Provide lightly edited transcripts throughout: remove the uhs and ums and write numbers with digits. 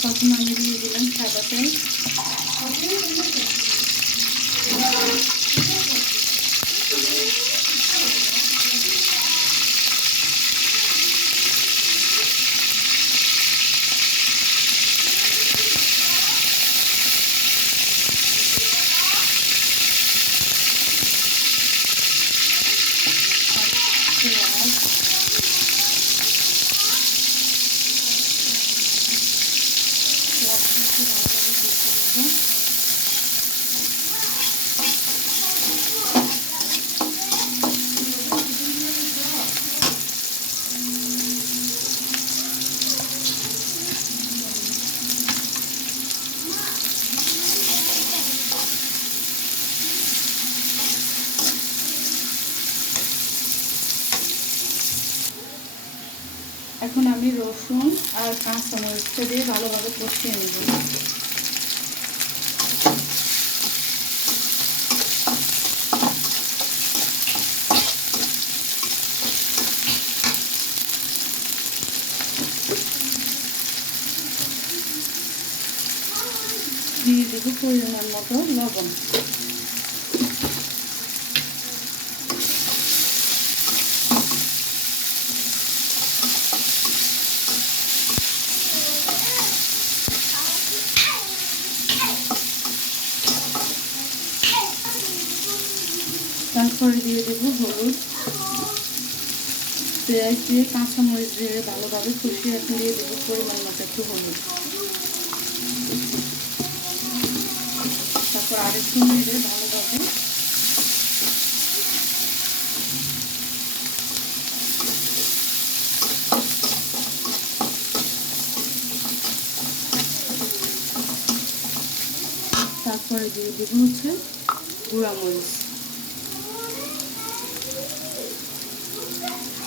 প্রথমে আমি দিয়ে দিলাম সাদা তেল। এখন আমি রসুন আর কাঁচামরিচটা দিয়ে ভালোভাবে কষিয়ে নেব। দিয়ে দেব পরিমাণ মতো লবণ। তারপরে দিয়ে দেব হলুদ, পেঁয়াজ দিয়ে কাঁচামরিচ দিয়ে ভালোভাবে কষিয়ে এখন দিয়ে দেবো পরিমাণ মতো একটু হলুদ। তারপর আরেকটু নেড়ে ভালোভাবে তারপরে দিয়ে দেব হচ্ছে গুঁড়া মরিচ।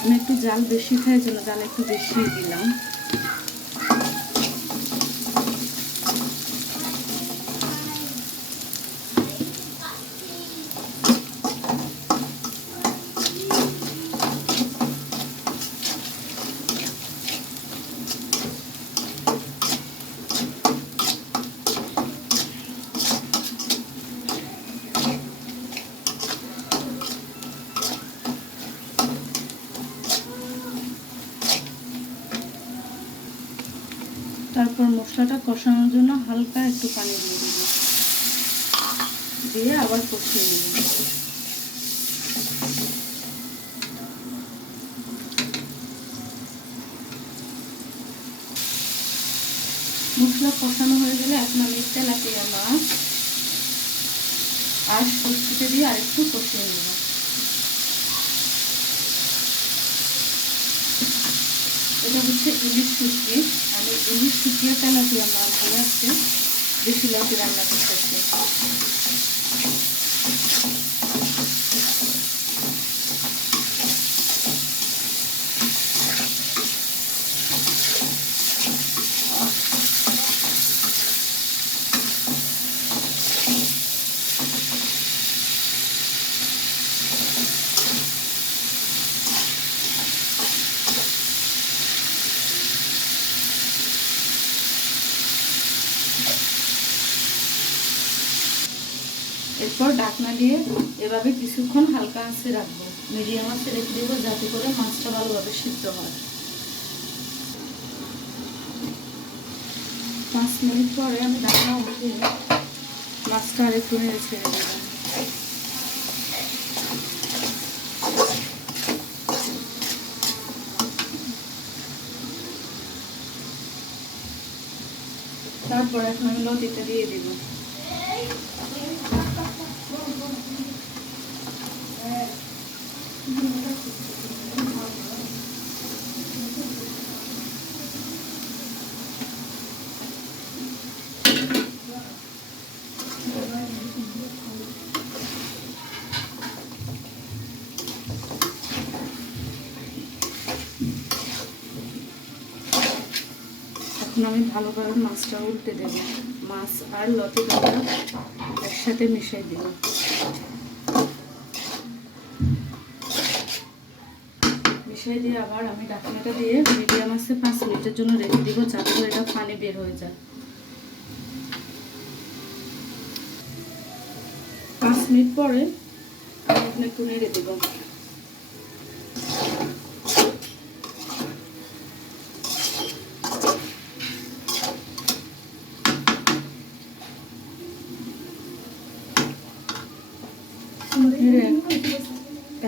আমি একটু জাল বেশি খাই, জন্য জাল একটু বেশি দিলাম। তারপর মশলাটা কষানোর জন্য হালকা একটু পানি দিয়ে দেব, দিয়ে আবার কষিয়ে নেব। মশলা কষানো হয়ে গেলে এখন আমি তেলাপিয়া মাছ আর সবজিটা দিয়ে আরেকটু কষিয়ে নেব। এটা হচ্ছে ইলিশ শুটকি। আমি ইলিশ শুটকি আর তেলাপিয়া মাছ দিয়ে আজকে দেশি লাউটি রান্না করতেছি। এরপর ঢাকনা দিয়ে এভাবে কিছুক্ষণ হালকা আঁচে রাখবো, মিডিয়াম আঁচে রেখে দেবো, যাতে করে মাছটা ভালোভাবে সিদ্ধ হয়। 5 মিনিট পরে আমি ঢাকনা উঠিয়ে মাছটা আর একটু নেড়ে ছেড়ে দেবো। তারপর এখন আমি লতিটা দিয়ে দিব। এখন আমি ভালোভাবে মাছটা উল্টে দেব, মাছ আর লতি ডাটা একসাথে মিশিয়ে দেব। মিশিয়ে বসাই দিয়ে আবার আমি ঢাকনাটা দিয়ে মিডিয়াম আছে 5 মিনিটের জন্য রেখে দিব, যাতে করে এটা পানি বের হয়ে যায়। 5 মিনিট পরে আমি এখন একটু নেড়ে দেব।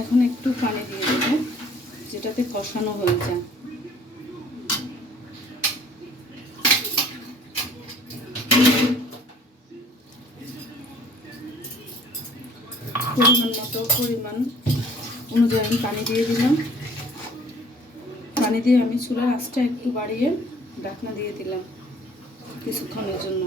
এখন একটু পানি দিয়ে দেবো, যেটাতে কষানো হয়ে যায়। পরিমাণ অনুযায়ী আমি পানি দিয়ে দিলাম। পানি দিয়ে আমি চুলার আঁচটা একটু বাড়িয়ে ঢাকনা দিয়ে দিলাম কিছুক্ষণের জন্য।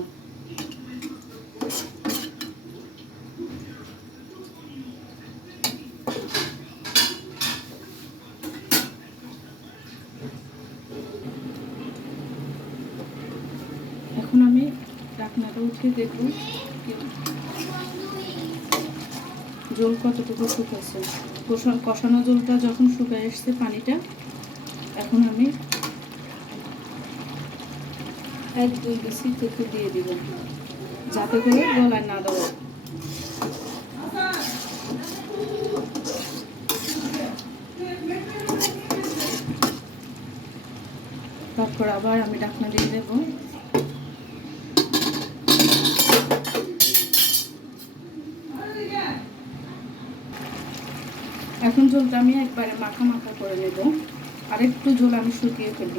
এখন আমি ঢাকনাটা উঠিয়ে দেখব জল কতটুকু শুকাচ্ছে। কষানো জলটা যখন শুকিয়ে এসছে পানিটা, এখন আমি 1-2 বেশি তেঁতুল দিয়ে দিব, যাতে করে গলায় না দেওয়া। তারপর আবার আমি ঢাকনা দিয়ে দেব। এখন ঝোলটা আমি একবারে মাখা মাখা করে নেব, আর একটু ঝোল আমি শুকিয়ে ফেলব,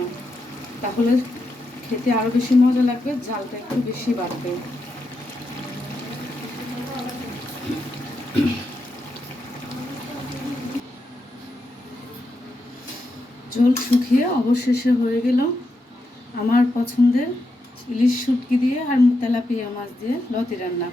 তাহলে খেতে আরো বেশি মজা লাগবে, ঝালটা একটু বেশি বাড়বে। ঝোল শুকিয়ে অবশেষে হয়ে গেল আমার পছন্দের ইলিশ শুটকি দিয়ে আর তেলাপিয়া মাছ দিয়ে লতি রান্না।